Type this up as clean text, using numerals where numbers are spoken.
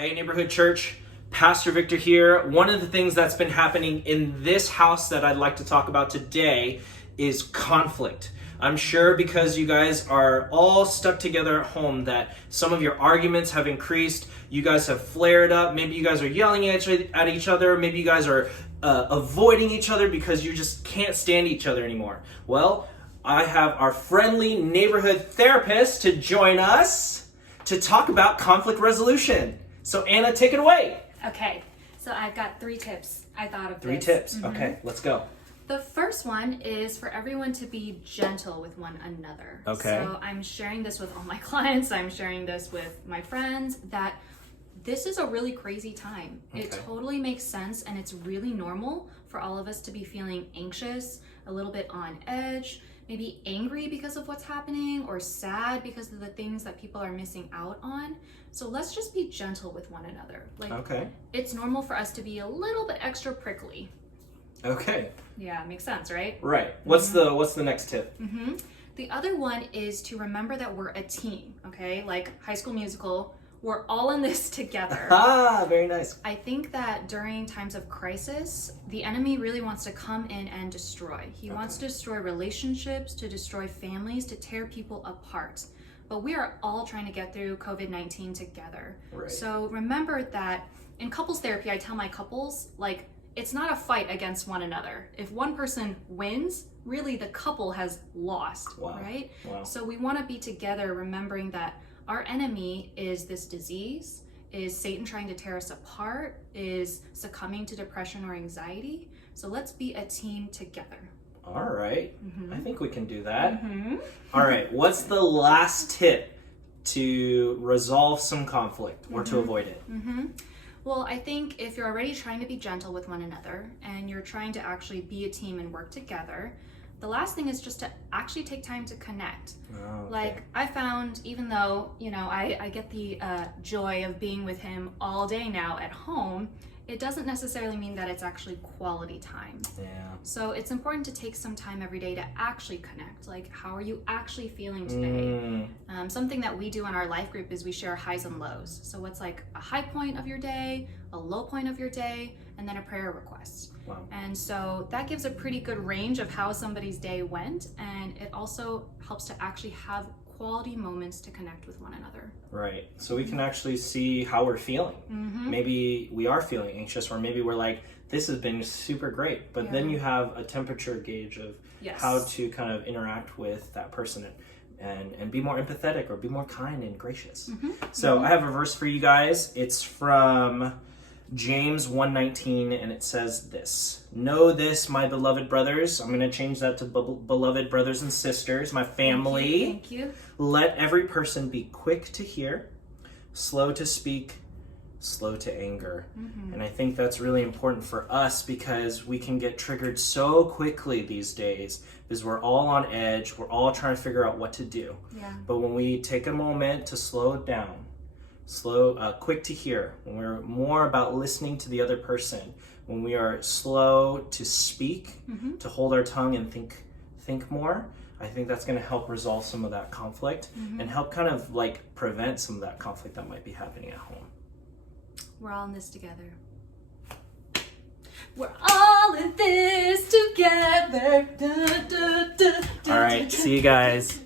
Hey, Neighborhood Church, Pastor Victor here. One of the things that's been happening in this house that I'd like to talk about today is conflict. I'm sure because you guys are all stuck together at home that some of your arguments have increased. You guys have flared up. Maybe you guys are yelling at each other. Maybe you guys are avoiding each other because you just can't stand each other anymore. Well, I have our friendly neighborhood therapist to join us to talk about conflict resolution. So Anna, take it away. Okay, so I've got 3 tips I thought of. 3 tips. Okay, let's go. The first one is for everyone to be gentle with one another. Okay. So I'm sharing this with all my clients. I'm sharing this with my friends that this is a really crazy time. Okay. It totally makes sense, and it's really normal for all of us to be feeling anxious, a little bit on edge, maybe angry because of what's happening, or sad because of the things that people are missing out on. So let's just be gentle with one another. Okay. It's normal for us to be a little bit extra prickly. Okay. Yeah, makes sense, right? Right. What's the next tip? The other one is to remember that we're a team, okay? Like High School Musical, we're all in this together. Ah, very nice. I think that during times of crisis, the enemy really wants to come in and destroy. He wants to destroy relationships, to destroy families, to tear people apart. But we are all trying to get through COVID-19 together. Right. So remember that in couples therapy, I tell my couples, it's not a fight against one another. If one person wins, really the couple has lost, right? Wow. So we want to be together remembering that our enemy is this disease, is Satan trying to tear us apart, is succumbing to depression or anxiety. So let's be a team together. All right. I think we can do that. All right. What's the last tip to resolve some conflict or to avoid it? Well, I think if you're already trying to be gentle with one another and you're trying to actually be a team and work together, the last thing is just to actually take time to connect. Like I found, even though, I get the joy of being with him all day now at home, it doesn't necessarily mean that it's actually quality time. Yeah. So it's important to take some time every day to actually connect. Like, how are you actually feeling today? Something that we do in our life group is we share highs and lows. So what's like a high point of your day, a low point of your day, and then a prayer request. Wow. And so that gives a pretty good range of how somebody's day went, and it also helps to actually have quality moments to connect with one another. Right. So we can actually see how we're feeling. Maybe we are feeling anxious, or maybe we're like, this has been super great. But then you have a temperature gauge of how to kind of interact with that person and be more empathetic or be more kind and gracious. So I have a verse for you guys. It's from James 1:19, and it says this: "Know this, my beloved brothers." I'm going to change that to beloved brothers and sisters, my family. Thank you. "Let every person be quick to hear, slow to speak, slow to anger." And I think that's really important for us because we can get triggered so quickly these days because we're all on edge. We're all trying to figure out what to do. Yeah. But when we take a moment to slow down, quick to hear, when we're more about listening to the other person, when we are slow to speak, to hold our tongue and think more, I think that's going to help resolve some of that conflict and help kind of like prevent some of that conflict that might be happening at home. We're all in this together. We're all in this together. All right, see you guys.